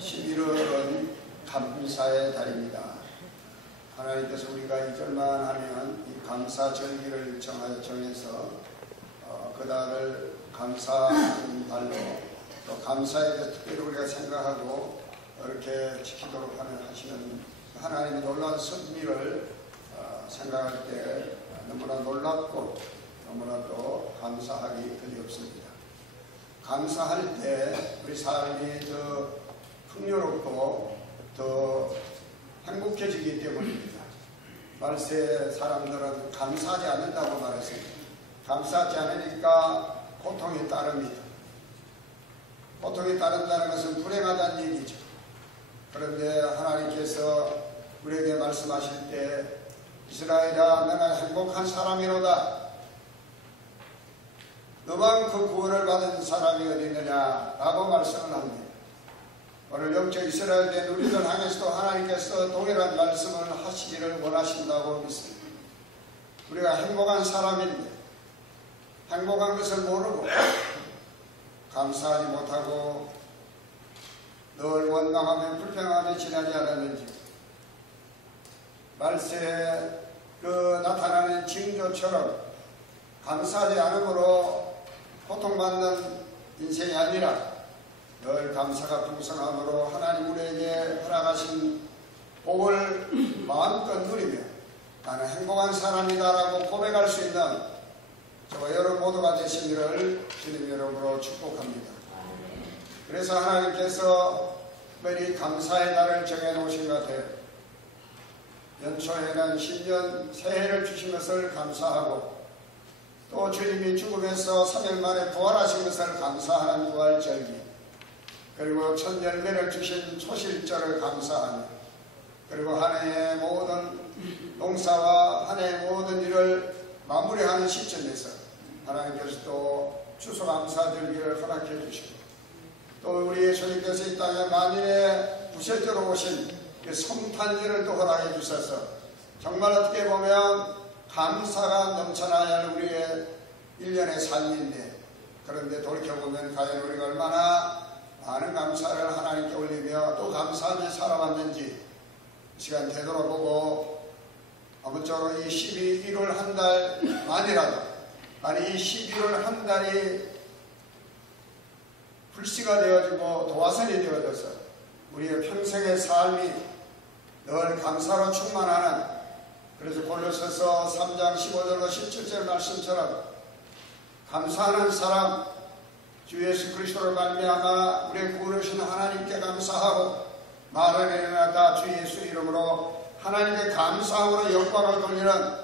11월은 감사의 달입니다. 하나님께서 우리가 2절만 하면 이 감사절기를 정해서 그 달을 감사하는 달로 또 감사에 대해서 특별히 우리가 생각하고 이렇게 지키도록 하시는 하나님의 놀라운 섭리를 생각할 때 너무나 놀랍고 너무나도 감사하기 그지없습니다. 감사할 때 우리 삶이 더 풍요롭고 더 행복해지기 때문입니다. 말세 사람들은 감사하지 않는다고 말했습니다. 감사하지 않으니까 고통이 따릅니다. 고통이 따른다는 것은 불행하다는 얘기죠. 그런데 하나님께서 우리에게 말씀하실 때 이스라엘아 내가 행복한 사람이로다. 너만 그 구원을 받은 사람이 어디 있느냐 라고 말씀을 합니다. 오늘 영적 이스라엘의 우리들 향해서도 하나님께서 동일한 말씀을 하시기를 원하신다고 믿습니다. 우리가 행복한 사람인데 행복한 것을 모르고 감사하지 못하고 늘 원망하며 불평하며 지나지 않았는지 말세에 그 나타나는 징조처럼 감사하지 않으므로 고통받는 인생이 아니라 늘 감사가 풍성함으로 하나님 우리에게 허락하신 복을 마음껏 누리며 나는 행복한 사람이다라고 고백할 수 있는 저와 여러분 모두가 되시기를 주님 이름으로 축복합니다. 그래서 하나님께서 특별히 감사의 날을 정해놓으신 것 같아요. 연초에는 신년 새해를 주신 것을 감사하고 또 주님이 죽음에서 3일 만에 부활하신 것을 감사하는 부활절기, 그리고 첫 열매를 주신 초실절을 감사하며, 그리고 한 해의 모든 농사와 한 해의 모든 일을 마무리하는 시점에서 하나님께서 또 추수감사절기를 허락해 주시고 또 우리 예수님께서 이 땅에 만일에 부활절로 오신 그 성탄절을 또 허락해 주셔서 정말 어떻게 보면 감사가 넘쳐나야 할 우리의 1년의 삶인데, 그런데 돌이켜보면 과연 우리가 얼마나 많은 감사를 하나님께 올리며 또 감사하며 살아왔는지 이 시간 되돌아보고 아무쪼록 이 12월 한 달만이라도 아니 이 12월 한 달이 불씨가 되어지고 도화선이 되어져서 우리의 평생의 삶이 늘 감사로 충만하는, 그래서 골로새서 3장 15절로 17절 말씀처럼 감사하는 사람, 주 예수 그리스도를 말미암아 우리의 구원하신 하나님께 감사하고 말을 일어나다 주 예수 이름으로 하나님께 감사함으로 영광을 돌리는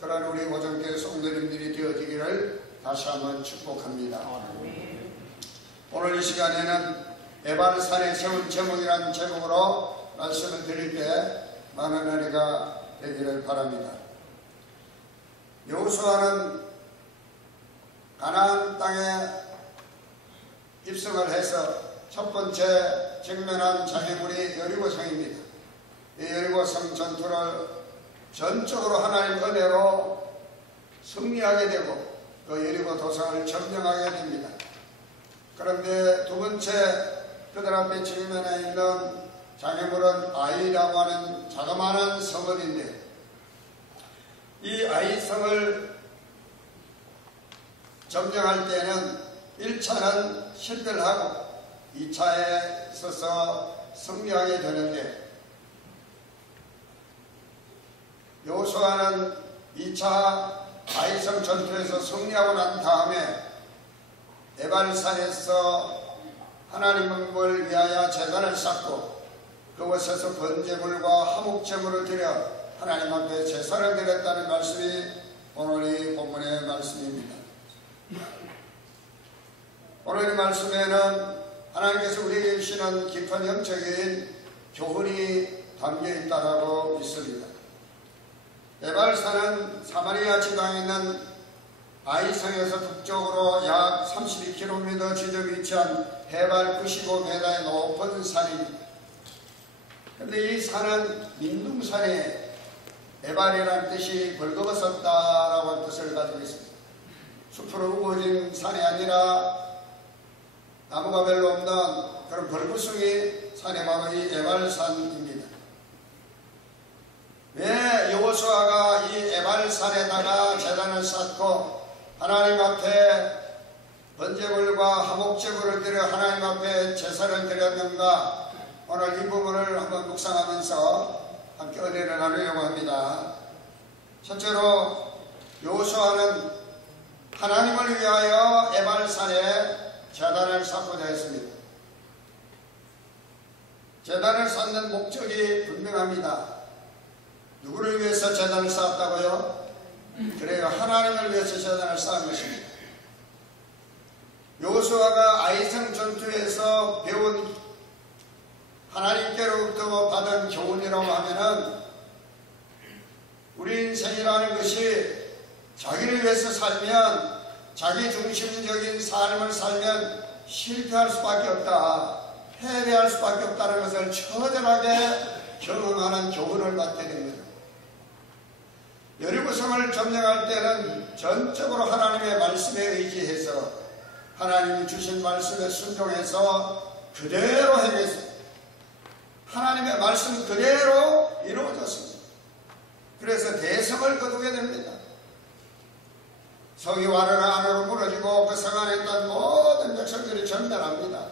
그런 우리 오정교회 성도님들이 되어지기를 다시 한번 축복합니다. 오늘 이 시간에는 에발산에 세운 제목이라는 제목으로 말씀을 드릴 때 많은 은혜가 되기를 바랍니다. 여호수아는 가나안 땅에 입성을 해서 첫 번째 직면한 장애물이 여리고성입니다. 이 여리고성 전투를 전적으로 하나님 은혜로 승리하게 되고 그 여리고 도성을 점령하게 됩니다. 그런데 두 번째 그들 앞에 직면해 있는 장애물은 아이라고 하는 자그마한 성읍인데 이 아이성을 점령할 때는 1차는 실패를 하고 2차에 있어서 승리하게 되는데 여호수아는 2차 아이성 전투에서 승리하고 난 다음에 에발산에서 하나님을 위하여 제단을 쌓고 그곳에서 번제물과 화목제물을 드려 하나님 앞에 제사를 드렸다는 말씀이 오늘 이 본문의 말씀입니다. 오늘 이 말씀에는 하나님께서 우리에게 주시는 깊은 영적인 교훈이 담겨있다고 믿습니다. 에발산은 사마리아 지방에 있는 아이성에서 북쪽으로 약 32km 지점에 위치한 해발 95m의 높은 산입니다. 그런데 이 산은 민둥산에 에발이라는 뜻이 벌거벗었다라고 하는 뜻을 가지고 있습니다. 숲으로 우거진 산이 아니라 나무가 별로 없는 그런 벌구숭이 산이 바로 이 에발산입니다. 왜 여호수아가 이 에발산에다가 제단을 쌓고 하나님 앞에 번제물과 화목제물을 드려 하나님 앞에 제사를 드렸는가? 오늘 이 부분을 한번 묵상하면서 함께 은혜를 나누려고 합니다. 첫째로 여호수아는 하나님을 위하여 에발산에 제단을 쌓고자 했습니다. 제단을 쌓는 목적이 분명합니다. 누구를 위해서 제단을 쌓았다고요? 그래요. 하나님을 위해서 제단을 쌓은 것입니다. 여호수아가 아이성 전투에서 배운 하나님께로부터 받은 교훈이라고 하면은 우리 인생이라는 것이 자기를 위해서 살면, 자기 중심적인 삶을 살면 실패할 수밖에 없다, 패배할 수밖에 없다는 것을 처절하게 경험하는 교훈을 받게 됩니다. 여리고성을 점령할 때는 전적으로 하나님의 말씀에 의지해서 하나님이 주신 말씀에 순종해서 그대로 행했습니다. 하나님의 말씀 그대로 이루어졌습니다. 그래서 대성을 거두게 됩니다. 성이 와르르 안으로 무너지고 그 성 안에 있던 모든 백성들이 전멸합니다.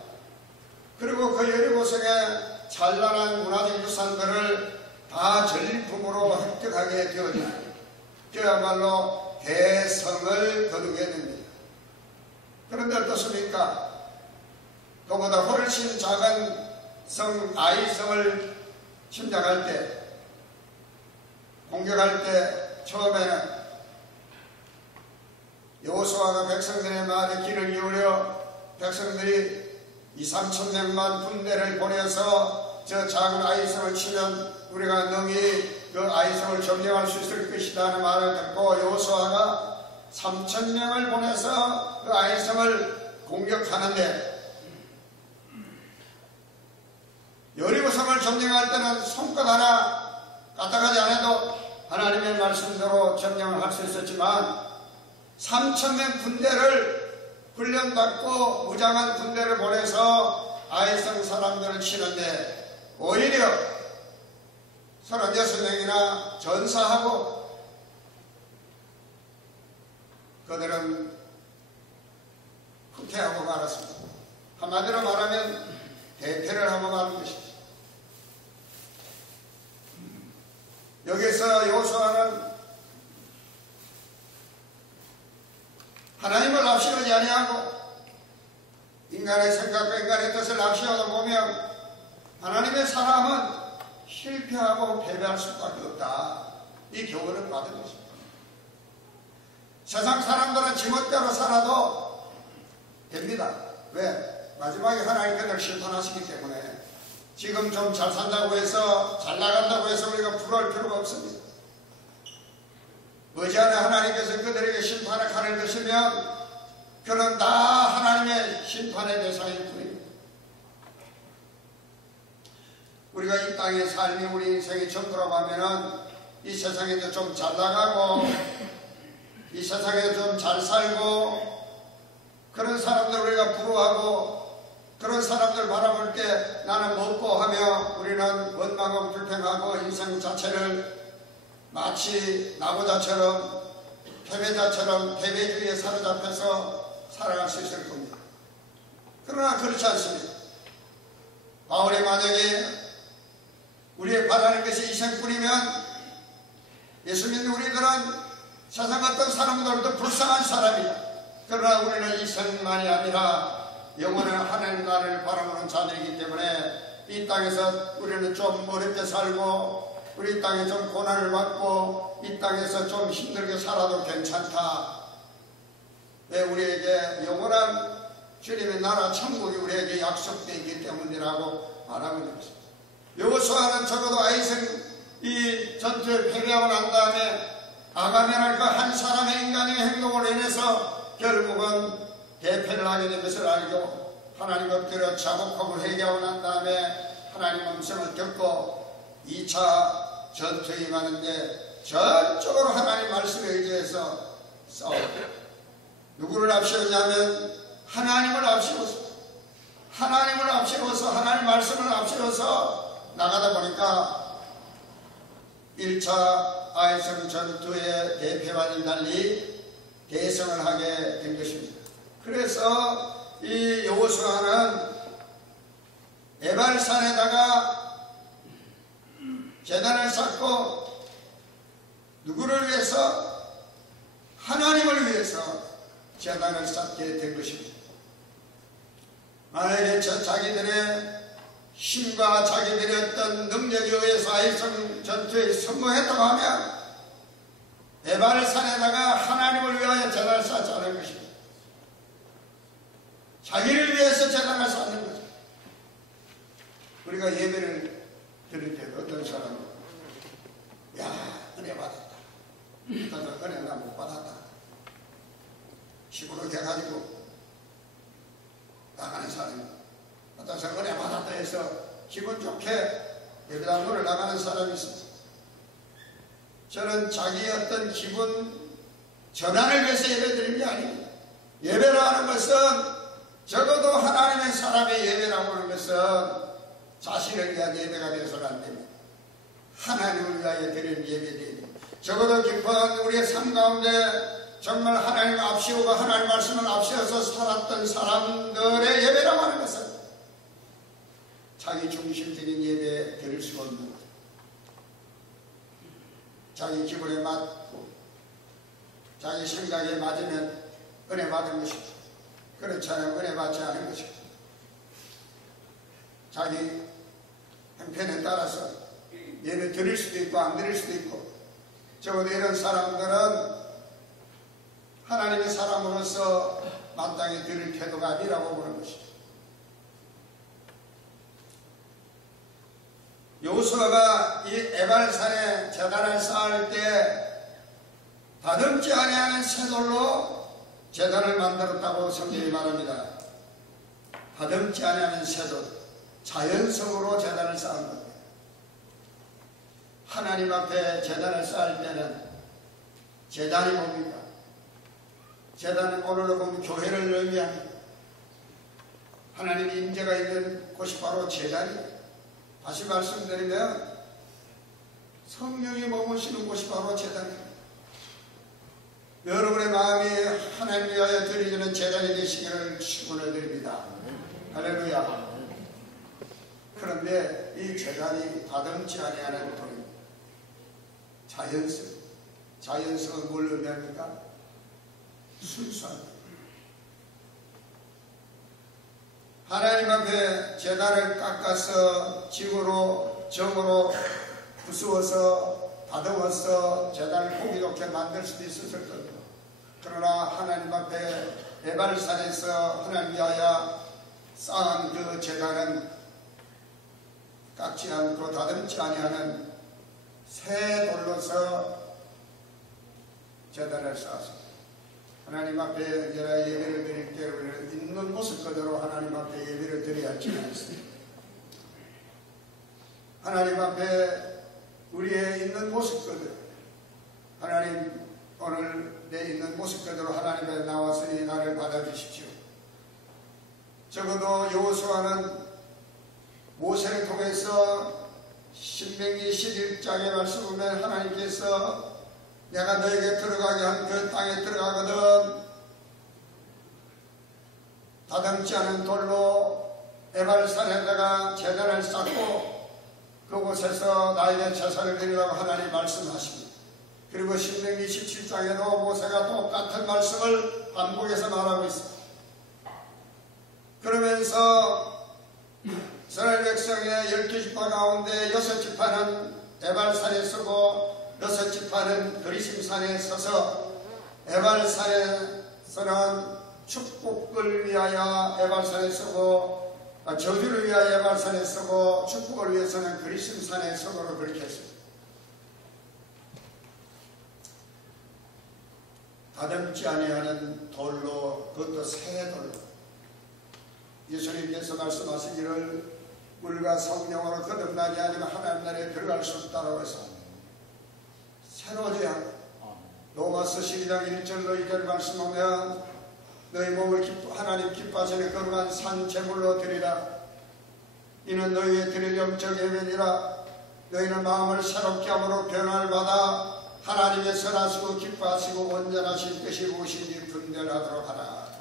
그리고 그 여리고성의 찬란한 문화적 유산들을 다 전리품으로 획득하게 되어집니다. 그야말로 대성을 거두게 됩니다. 그런데 어떻습니까? 그보다 훨씬 작은 성 아이성을 침략할 때, 공격할 때 처음에는 여호수아가 백성들의 말에 귀를 기울여 백성들이 2~3천 명만 군대를 보내서 저 작은 아이성을 치면 우리가 능히 그 아이성을 점령할 수 있을 것이다 하는 말을 듣고 여호수아가 3,000명을 보내서 그 아이성을 공격하는데, 여리고성을 점령할 때는 손끝 하나 까딱하지 않아도 하나님의 말씀대로 점령을 할 수 있었지만 3,000명 군대를 훈련받고 무장한 군대를 보내서 아이성 사람들을 치는데 오히려 36명이나 전사하고 그들은 후퇴하고 말았습니다. 한마디로 말하면 대패를 하고 마는 것이죠. 여기서 여호수아는 하나님을 납시하지 아니하고 인간의 생각과 인간의 뜻을 납시하다 보면 하나님의 사람은 실패하고 패배할 수밖에 없다, 이 교훈을 받은 것입니다. 세상 사람들은 지멋대로 살아도 됩니다. 왜? 마지막에 하나님 그들을 심판하시기 때문에. 지금 좀 잘 산다고 해서, 잘 나간다고 해서 우리가 부러울 필요가 없습니다. 머지않아 하나님께서 그들에게 심판을 칼을 드시면 그는 다 하나님의 심판의 대상일 뿐입니다. 우리가 이 땅의 삶이 우리 인생의 전부라고 하면은 이 세상에도 좀 잘 나가고 이 세상에도 좀 잘 살고 그런 사람들 우리가 부러워하고 그런 사람들 바라볼 때 나는 먹고 하며 우리는 원망하고 불평하고 인생 자체를 마치 나고자처럼 패배자처럼 패배주의에 사로잡혀서 살아갈 수 있을 겁니다. 그러나 그렇지 않습니다. 바울이 만약에 우리의 바라는 것이 이생뿐이면 예수 믿는 우리들은 세상 어떤 사람들보다 불쌍한 사람이다. 그러나 우리는 이생만이 아니라 영원한 하나님 나라를 바라보는 자들이기 때문에 이 땅에서 우리는 좀 어렵게 살고 우리 땅에 좀 고난을 받고 이 땅에서 좀 힘들게 살아도 괜찮다. 왜? 우리에게 영원한 주님의 나라 천국이 우리에게 약속되어 있기 때문이라고 말하고 있는 것입니다. 여호수아는 적어도 아이성 이 전투에 패배하고 난 다음에 아가면을 그 한 사람의 인간의 행동을 인해서 결국은 대패를 하게 된 것을 알고 하나님 엎드려 자복하고 회개하고 난 다음에 하나님 음성을 듣고 2차 전투에 임하는데 전적으로 하나님 말씀에 의지해서 싸웠고 누구를 앞세우냐면 하나님을 앞세웠습니다. 하나님을 앞세워서 하나님 말씀을 앞세워서 나가다 보니까 1차 아이성 전투의 대표와는 달리 대성을 하게 된 것입니다. 그래서 이 여호수아는 에발산에다가 제단을 쌓고 누구를 위해서? 하나님을 위해서 제단을 쌓게 된 것입니다. 만약에 자기들의 힘과 자기들의 어떤 능력에 의해서 아이성 전투에 성공했다고 하면 에발산에다가 하나님을 위하여 제단을 쌓지 않을 것입니다. 자기를 위해서 제단을 쌓는 거죠. 우리가 예배를 드릴 때 어떤 사람은 야 은혜 받았다, 어떤 은혜 나 못 받았다 시부르게 해가지고 나가는 사람이, 어떤 사람 은혜 받았다 해서 기분 좋게 예배당으로 나가는 사람이 있습니다. 저는 자기의 어떤 기분 전환을 위해서 예배드리는 게 아닙니다. 예배를 하는 것은 적어도 하나님의 사람의 예배라고 하는 것은 자신을 위한 예배가 되어서는 안 됩니다. 하나님을 위하여 드리는 예배입니다. 적어도 깊은 우리의 삶 가운데 정말 하나님을 앞세우고 하나님 말씀을 앞세워서 살았던 사람들의 예배라고 하는 것은 자기 중심적인 예배 드릴 수가 없는 거죠. 자기 기분에 맞고 자기 생각에 맞으면 은혜 받은 것이고, 그렇지 않으면 은혜 받지 않은 것이고, 자기 형편에 따라서 예배 드릴 수도 있고 안 드릴 수도 있고, 적어도 이런 사람들은 하나님의 사람으로서 마땅히 드릴 태도가 아니라고 보는 것이죠. 여호수아가 이 에발산에 제단을 쌓을 때 다듬지 아니하는 쇠돌로 제단을 만들었다고 성경이 말합니다. 다듬지 아니하는 쇠돌, 자연성으로 제단을 쌓은 겁니다. 하나님 앞에 제단을 쌓을 때는 제단이 뭡니까? 제단은 오늘로 보면 교회를 의미합니다. 하나님의 임재가 있는 곳이 바로 제단이에요. 다시 말씀드리면 성령이 머무시는 곳이 바로 제단입니다. 여러분의 마음이 하나님 위하여 드리는 제단이 되시기를 축원을 드립니다. 할렐루야. 그런데 이 제단이 다듬지 아니하는 돌입니다. 자연성은 뭘 의미합니까? 순수한 것. 하나님 앞에 제단을 깎아서 지구로 정으로 부수어서 다듬어서 제단을 보기 좋게 만들 수도 있었을 겁니다. 그러나 하나님 앞에 에발산에서 하나님 위하여 쌓은 그 제단은 깎지 않고 다듬지 아니하는 새 돌로서 제단을 쌓았습니다. 하나님 앞에 언제나 예배를 드릴 때 우리는 있는 모습 그대로 하나님 앞에 예배를 드려야 할지는 않습니다. 하나님 앞에 우리의 있는 모습 그대로, 하나님 오늘 내 있는 모습 그대로 하나님 앞에 나왔으니 나를 받아주십시오. 적어도 여호수아는 모세를 통해서 신명기 11장에 말씀 보면 하나님께서 내가 너에게 들어가게 한 그 땅에 들어가거든 다듬지 않은 돌로 에발산에다가 제단을 쌓고 그곳에서 나에게 제사를 드리라고 하나님 말씀하십니다. 그리고 신명기 17장에도 모세가 똑같은 말씀을 반복해서 말하고 있습니다. 그러면서 이스라엘 백성의 12지파 가운데 6지파는 에발산에 서고 6지파는 그리심산에 서서 에발산에서는 축복을 위하여 에발산에 서고 저주를 위하여 에발산에 서고 축복을 위해서는 그리심산에 서고로 그렇게 했습니다. 다듬지 아니하는 돌로, 그것도 새 돌로. 예수님께서 말씀하시기를 물과 성령으로 거듭나지 아니면 하나님 나라에 들어갈 수 없다고 해서 새로워져야 합니다. 로마서 12장 1절로 2절 말씀하면 너희 몸을 하나님 기뻐하시는 거룩한 산 제물로 드리라. 이는 너희의 드릴 영적 예배니라. 너희는 마음을 새롭게 함으로 변화를 받아 하나님의 선하시고 기뻐하시고 온전하신 뜻이 무엇인지 분별하도록 하라.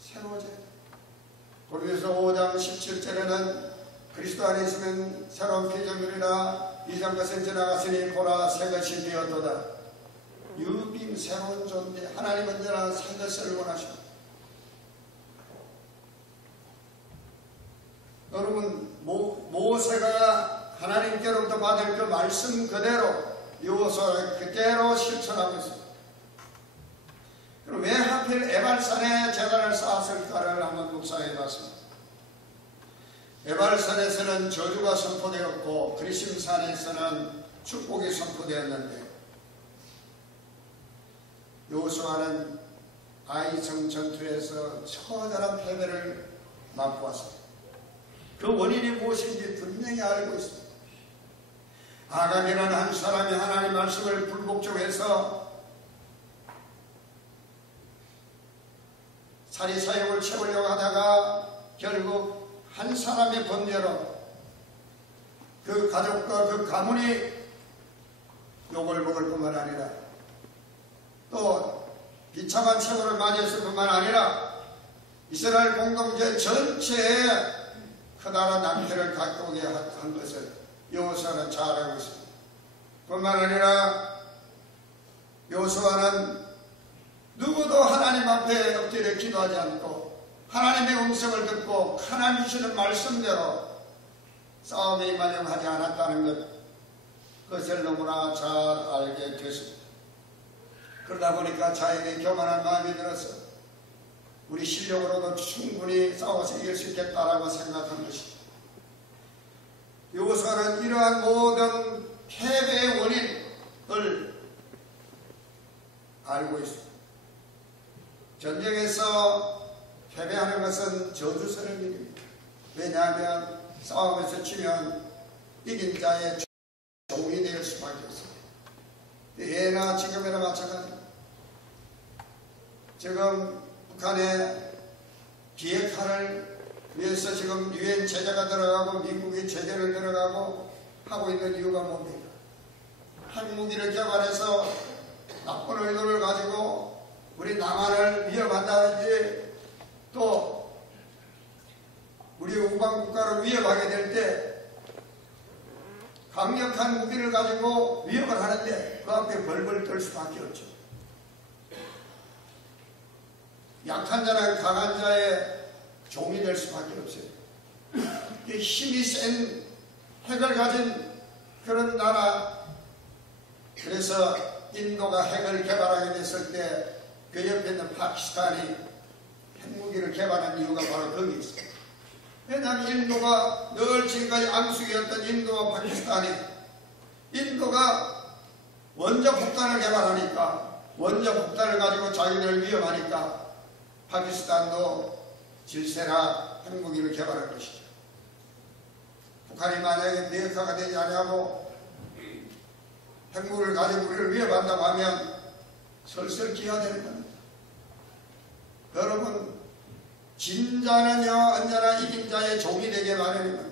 새로워져. 고린도서 5장 17절에는 그리스도 안에 있으면 새로운 피조물이라 이전 것은 지나갔으니 보라 새 것이 되었도다. 유빈 새로운 존재. 하나님은 언제나 새 것을 원하십니다. 여러분 모세가 하나님께로부터 받은 그 말씀 그대로 여호수아가 그대로 실천하고 있습니다. 그럼 왜 하필 에발산에 제단을 쌓았을까를 한번 묵상해 봤습니다. 에발산에서는 저주가 선포되었고 그리심산에서는 축복이 선포되었는데 여호수아는 아이성 전투에서 처절한 패배를 맛보았습니다. 그 원인이 무엇인지 분명히 알고 있습니다. 아간이라는 한 사람이 하나님 말씀을 불복종해서 사리사욕을 채우려고 하다가 결국 한 사람의 범죄로 그 가족과 그 가문이 욕을 먹을 뿐만 아니라 또 비참한 세월을 맞이했을 뿐만 아니라 이스라엘 공동체 전체에 크다란 낭패를 갖고 오게 한 것을 여호수아는 잘 알고 있습니다. 뿐만 아니라 여호수아는 누구도 하나님 앞에 엎드려 기도하지 않고 하나님의 음성을 듣고 하나님 주시는 말씀대로 싸움에 임하려고 하지 않았다는 것, 그것을 너무나 잘 알게 됐습니다. 그러다 보니까 자에게 교만한 마음이 들어서 우리 실력으로도 충분히 싸워서 이길 수 있겠다라고 생각한 것이죠. 여호수아는 이러한 모든 패배의 원인을 알고 있습니다. 전쟁에서 패배하는 것은 저주스러운 일입니다. 왜냐하면 싸움에서 지면 이긴 자의 종이 될 수밖에 없습니다. 예나 지금이나 마찬가지입니다. 지금 북한의 비핵화를 위해서 지금 유엔 제재가 들어가고 미국이 제재를 들어가고 하고 있는 이유가 뭡니까? 핵무기를 개발해서 나쁜 의도를 가지고 우리 남한을 위협한다든지 또 우리 우방국가를 위협하게 될 때 강력한 무기를 가지고 위협을 하는데 그 앞에 벌벌 떨 수밖에 없죠. 약한 자는 강한 자의 종이 될 수밖에 없어요. 힘이 센 핵을 가진 그런 나라, 그래서 인도가 핵을 개발하게 됐을 때 그 옆에 있는 파키스탄이 핵무기를 개발한 이유가 바로 거기 있어요. 왜냐하면 인도가 늘 지금까지 앙숙이었던 인도와 파키스탄이 인도가 원자 폭탄을 개발하니까 원자 폭탄을 가지고 자기들을 위협하니까 파키스탄도 질세라 핵무기를 개발할 것이죠. 북한이 만약에 비핵화가 되지 않냐고 핵무기를 가지고 우리를 위협한다고 하면 설설 기하되는 겁니다. 여러분, 진자는요 언제나 이긴 자의 종이 되게 마련입니다.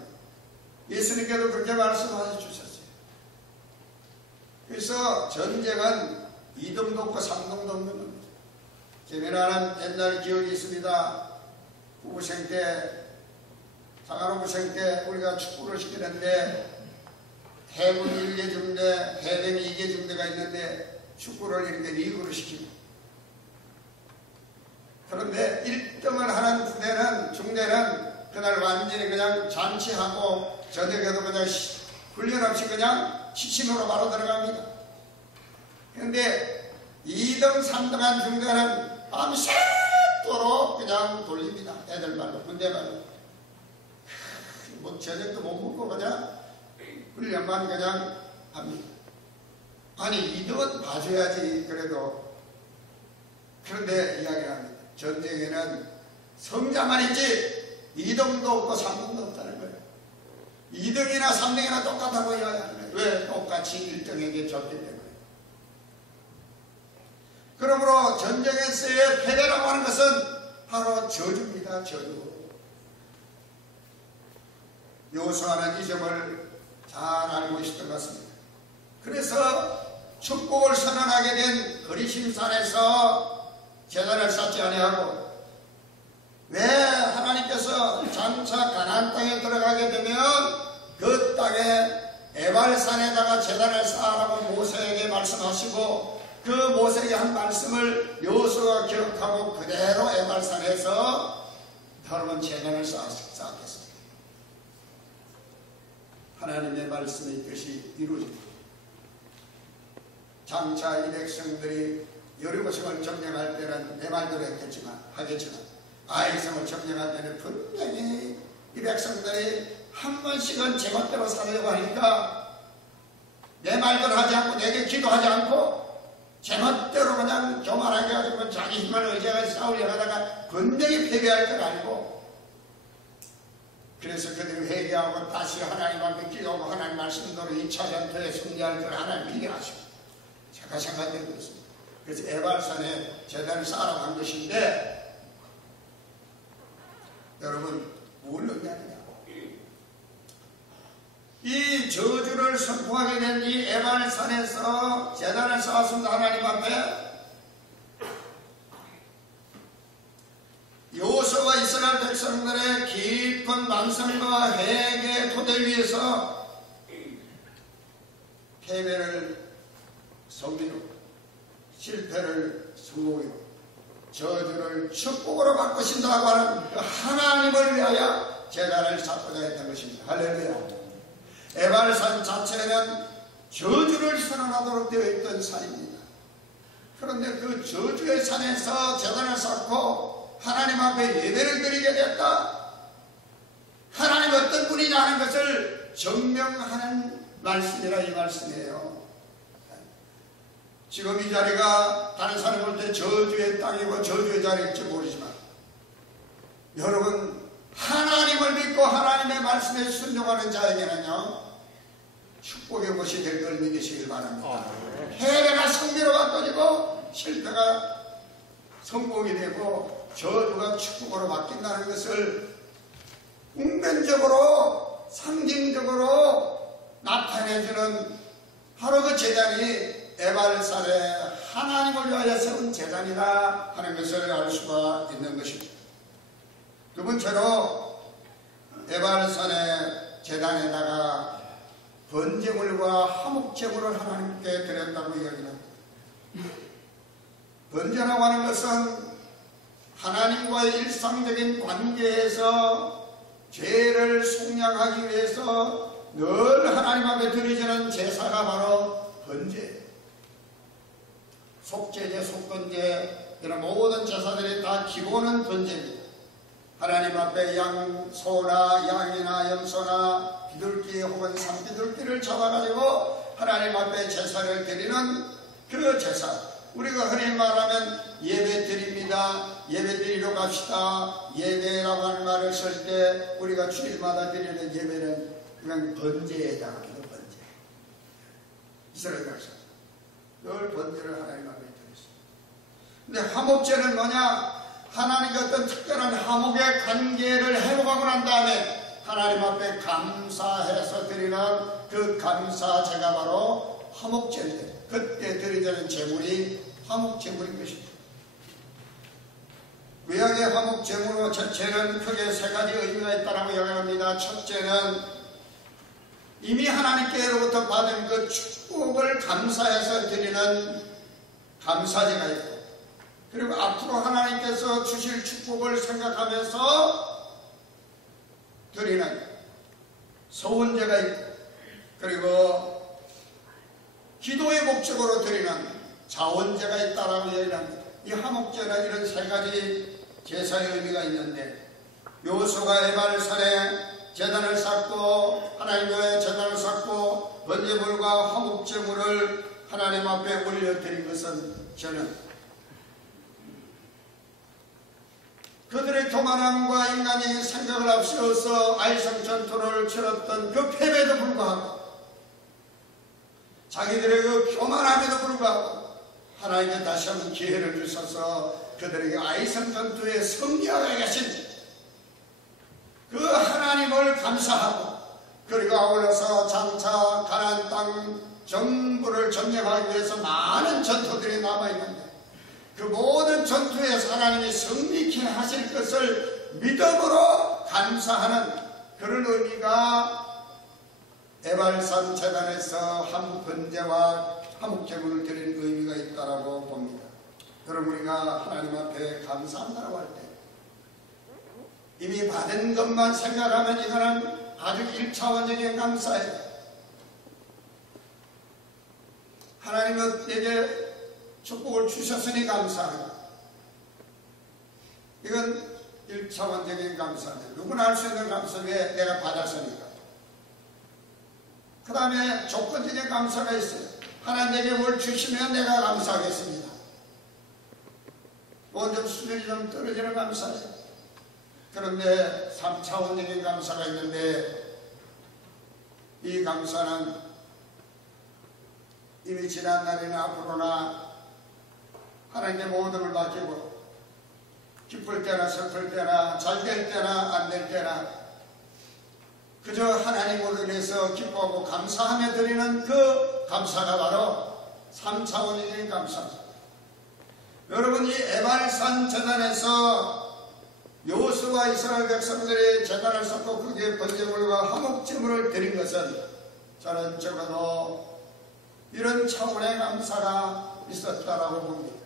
예수님께도 그렇게 말씀하셔 주셨어요. 그래서 전쟁은 이등도 없고 삼등도 없는 겁니다. 재미나는 옛날 기억이 있습니다. 후부생 때, 장안 후부생 때 우리가 축구를 시키는데 해군 1개 중대, 해병 2개 중대가 있는데 축구를 이렇게 리그로 시킵니다. 그런데 1등을 하는 부대는, 중대는 그날 완전히 그냥 잔치하고 저녁에도 그냥 훈련 없이 그냥 취침으로 바로 들어갑니다. 그런데 2등, 3등한 중대는 밤새도록 그냥 돌립니다. 애들 말로, 군대 말로. 뭐 저녁도 못 먹고 그냥 훈련만 그냥 합니다. 아니 2등은 봐줘야지 그래도. 그런데 이야기를 합니다. 전쟁에는 성자만 있지 2등도 없고 3등도 없다는 거예요. 2등이나 3등이나 똑같다고 이야기하는 거예요. 왜? 똑같이 1등에게 졌기 때문에. 그러므로 전쟁에서의 패배라고 하는 것은 바로 저주입니다. 저주. 여호수아는 이 점을 잘 알고 있었던 것 같습니다. 그래서 축복을 선언하게 된 거리심산에서 제단을 쌓지 아니하고, 왜 하나님께서 장차 가나안 땅에 들어가게 되면 그 땅에 에발산에다가 제단을 쌓으라고 모세에게 말씀하시고, 그 모세에게 한 말씀을 여호수아가 기억하고 그대로 에발산에서 여러분 제단을 쌓았겠습니다. 하나님의 말씀의 뜻이 이루어집니다. 장차 이 백성들이 여리고성을 점령할 때는 내 말대로 하겠지만 아이성을 점령할 때는 분명히 이 백성들이 한 번씩은 제멋대로 살려고 하니까 내 말대로 하지 않고 내게 기도하지 않고 제멋대로 그냥 교만하게 가지고 자기 힘을 의지하고 싸우려고 하다가 분명히 패배할 건 아니고, 그래서 그들이 회개하고 다시 하나님 앞에 기도하고 하나님 말씀대로 2차 전투에 승리할 걸 하나님 미래하시고 제가 생각되고 있습니다. 그래서 에발산에 제단을 쌓으라고 한 것인데, 여러분 뭘 의미하느냐고, 이 저주를 선포하게 된 이 에발산에서 제단을 쌓았습니다. 하나님 앞에 여호수아가 이스라엘 백성들의 깊은 반성과 회개의 토대 위에서 패배를 성리로, 실패를 성공으로, 저주를 축복으로 바꾸신다고 하는 그 하나님을 위하여 제단을 쌓고자 했던 것입니다. 할렐루야. 에발산 자체는 저주를 선언하도록 되어 있던 산입니다. 그런데 그 저주의 산에서 제단을 쌓고 하나님 앞에 예배를 드리게 됐다. 하나님 어떤 분이냐 하는 것을 증명하는 말씀이라 이 말씀이에요. 지금 이 자리가 다른 사람 볼 때 저주의 땅이고 저주의 자리일지 모르지만, 여러분 하나님을 믿고 하나님의 말씀에 순종하는 자에게는요 축복의 곳이 될 걸 믿으시길 바랍니다. 패배가 승리로 바꿔지고 실패가 성공이 되고 저주가 축복으로 바뀐다는 것을 운변적으로 상징적으로 나타내주는 바로 그 제단이 에발산에 하나님을 위하여 세운 제단이라 하는 것을 알 수가 있는 것입니다. 두 번째로 에발산의 제단에다가 번제물과 화목제물을 하나님께 드렸다고 이야기합니다. 번제라고 하는 것은 하나님과의 일상적인 관계에서 죄를 속량하기 위해서 늘 하나님 앞에 드리지는 제사가 바로 번제예요. 속죄제, 속건제 이런 모든 제사들이 다 기본은 번제입니다. 하나님 앞에 소나 양이나 염소나 비둘기 혹은 산비둘기를 잡아가지고 하나님 앞에 제사를 드리는 그 제사, 우리가 흔히 말하면 예배 드립니다, 예배 드리러 갑시다, 예배라고 하는 말을 쓸 때 우리가 주일마다 드리는 예배는 그냥 번제에 해당합니다. 번제. 이스라엘 백성 늘 번제를 하나님 앞에 드렸습니다. 근데 화목제는 뭐냐? 하나님과 어떤 특별한 화목의 관계를 회복하고 난 다음에 하나님 앞에 감사해서 드리는 그 감사제가 바로 화목제인데, 그때 드리자는 제물이 화목제물인 것입니다. 구약의 화목제물 자체는 크게 세 가지 의미가 있다고 이야기합니다. 첫째는 이미 하나님께로부터 받은 그 축복을 감사해서 드리는 감사제가 있고, 그리고 앞으로 하나님께서 주실 축복을 생각하면서 드리는 소원제가 있고, 그리고 기도의 목적으로 드리는 자원제가 있다라고 얘기합니다. 이 화목제는 이런 세 가지 제사의 의미가 있는데, 여호수아가 에발산에 제단을 쌓고 하나님의 제단을 쌓고 번제물과 화목제물을 하나님 앞에 올려드린 것은 저는 그들의 교만함과 인간적인 생각을 앞세워서 아이성 전투를 치렀던 그 패배에도 불구하고, 자기들의 그 교만함에도 불구하고 하나님께 다시 한번 기회를 주셔서 그들에게 아이성 전투에 승리하게 계신 그 하나님을 감사하고, 그리고 아울러서 장차 가나안 땅 전부를 점령하기 위해서 많은 전투들이 남아있는데 그 모든 전투에서 하나님이 승리케 하실 것을 믿음으로 감사하는 그런 의미가 에발산 제단에서 한국 번제와 한국 제물을 드리는 의미가 있다고 봅니다. 여러분, 우리가 하나님 앞에 감사한다고 할 때 이미 받은 것만 생각하면 이거는 아주 1차원적인 감사예요. 하나님에게 축복을 주셨으니 감사합니다. 이건 1차원적인 감사입니다. 누구나 할 수 있는 감사. 왜? 내가 받았으니까. 그 다음에 조건적인 감사가 있어요. 하나님에게 뭘 주시면 내가 감사하겠습니다. 그건 좀 수준이 좀 떨어지는 감사예요. 그런데 3차원적인 감사가 있는데 이 감사는 이미 지난 날이나 앞으로나 하나님의 모든 걸 맡기고 기쁠 때나 슬플 때나 잘 될 때나 안 될 때나 그저 하나님으로 인해서 기뻐하고 감사하며 드리는 그 감사가 바로 3차원적인 감사입니다. 여러분, 이 에발산 제단에서 여호수아와 이스라엘 백성들이 제단을 쌓고 거기에 번제물과 화목제물을 드린 것은 저는 적어도 이런 차원의 감사가 있었다라고 봅니다.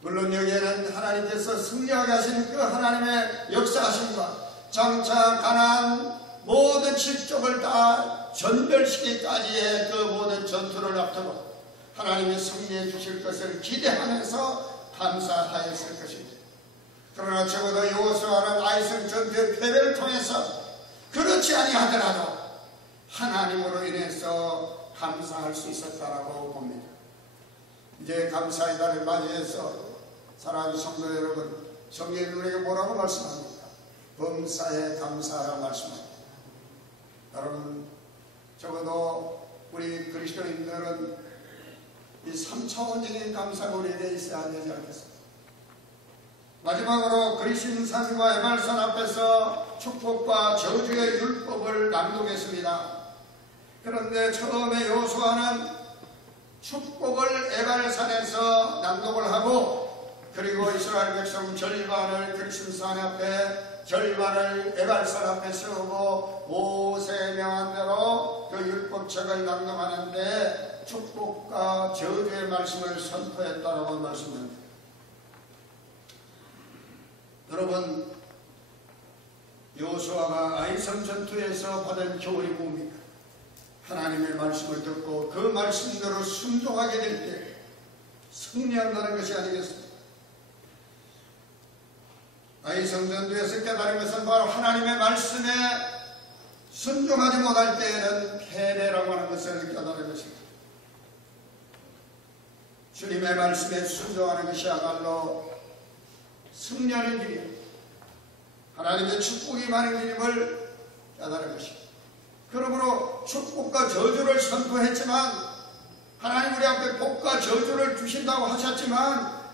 물론 여기에는 하나님께서 승리하게 하신 그 하나님의 역사하심과 장차 가나안 모든 칠족을 다 전멸시키기까지의 그 모든 전투를 앞두고 하나님이 승리해 주실 것을 기대하면서 감사하였을 것입니다. 그러나 적어도 여호수아는 아이성 전투의 패배를 통해서 그렇지 아니하더라도 하나님으로 인해서 감사할 수 있었다라고 봅니다. 이제 감사의 달을 맞이해서 사랑하는 성도 여러분, 성경이 우리에게 뭐라고 말씀합니까? 범사에 감사하라 말씀합니다. 여러분, 적어도 우리 그리스도인들은 이 3차원적인 감사가 우리에게 있어야 되지 않겠습니까? 마지막으로 그리신산과 에발산 앞에서 축복과 저주의 율법을 낭독했습니다. 그런데 처음에 여호수아는 축복을 에발산에서 낭독을 하고, 그리고 이스라엘 백성 절반을 그리신산 앞에, 절반을 에발산 앞에 세우고 모세의 명한 대로 그 율법책을 낭독하는데 축복과 저주의 말씀을 선포했다라고 말씀합니다. 여러분, 여호수아가 아이성 전투에서 받은 교훈이 뭡니까? 하나님의 말씀을 듣고 그 말씀대로 순종하게 될 때 승리한다는 것이 아니겠습니까? 아이성 전투에서 깨달은 것은 바로 하나님의 말씀에 순종하지 못할 때에는 패배라고 하는 것을 깨달은 것입니다. 주님의 말씀에 순종하는 것이야말로 승리하는 길이에요. 하나님의 축복이 많은 길임을 깨달은 것입니다. 그러므로 축복과 저주를 선포했지만, 하나님 우리 앞에 복과 저주를 주신다고 하셨지만,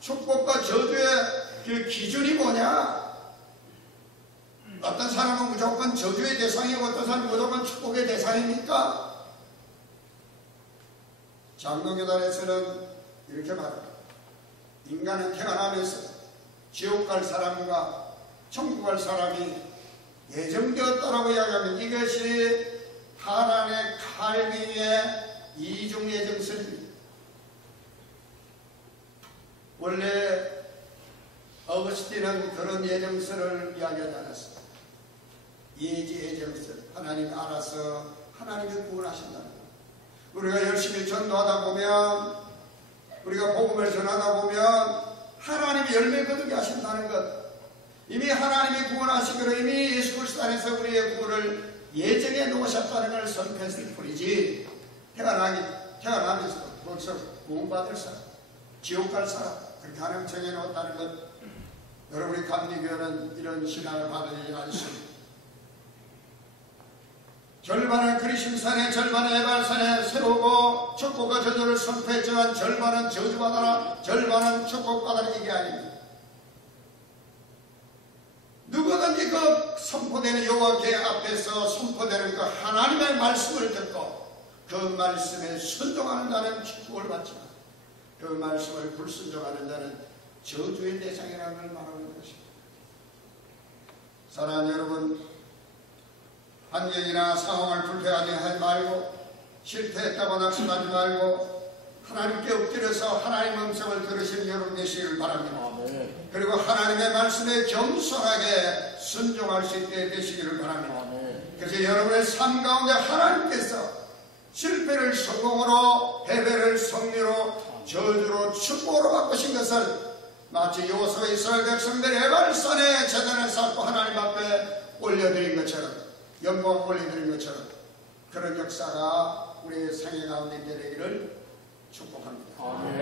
축복과 저주의 그 기준이 뭐냐? 어떤 사람은 무조건 저주의 대상이고 어떤 사람은 무조건 축복의 대상입니까? 장로교단에서는 이렇게 말합니다. 인간은 태어나면서 지옥 갈 사람과 천국 갈 사람이 예정되었다라고 이야기하면 이것이 하나님의 칼빈의 이중 예정설입니다. 원래 어거스틴은 그런 예정설을 이야기하지 않았습니다. 예지 예정설, 하나님이 알아서 하나님이 구원하신다는 것. 우리가 열심히 전도하다 보면, 우리가 복음을 전하다 보면 하나님이 열매 거두게 하신다는 것, 이미 하나님이 구원하시기로 이미 예수 그리스도 안에서 우리의 구원을 예정해 놓으셨다는 걸 선포했을 뿐이지, 태어나면서 벌써 구원받을 사람, 지옥 갈 사람 그렇게 하나님 정해 놓았다는 것, 여러분이 감리교회는 이런 신앙을 받아들이지 않습니다. 절반은 그리심산에 절반은 에발산에 세우고 축복과 저주를 선포했지만 절반은 저주받아라 절반은 축복받아라 이게 아닙니다. 누구든지 그 선포되는 여호와께 앞에서 선포되는 그 하나님의 말씀을 듣고 그 말씀에 순종하는 자는 축복을 받지만 그 말씀을 불순종하는 자는 저주의 대상이라는 걸 말하고 있는 것입니다. 사랑하는 여러분, 환경이나 상황을 불쾌하게 말고 실패했다고 낙심하지 말고 하나님께 엎드려서 하나님의 음성을 들으시는 여러분 되시기를 바랍니다. 아멘. 그리고 하나님의 말씀에 겸손하게 순종할 수 있게 되시기를 바랍니다. 아멘. 그래서 여러분의 삶 가운데 하나님께서 실패를 성공으로, 패배를 승리로, 저주로, 축복으로 바꾸신 것을 마치 여호수아 이스라엘 백성들 에발산에 제단을 쌓고 하나님 앞에 올려드린 것처럼, 영광 올려드린 것처럼 그런 역사가 우리의 생애 가운데 되기를 축복합니다. 아멘.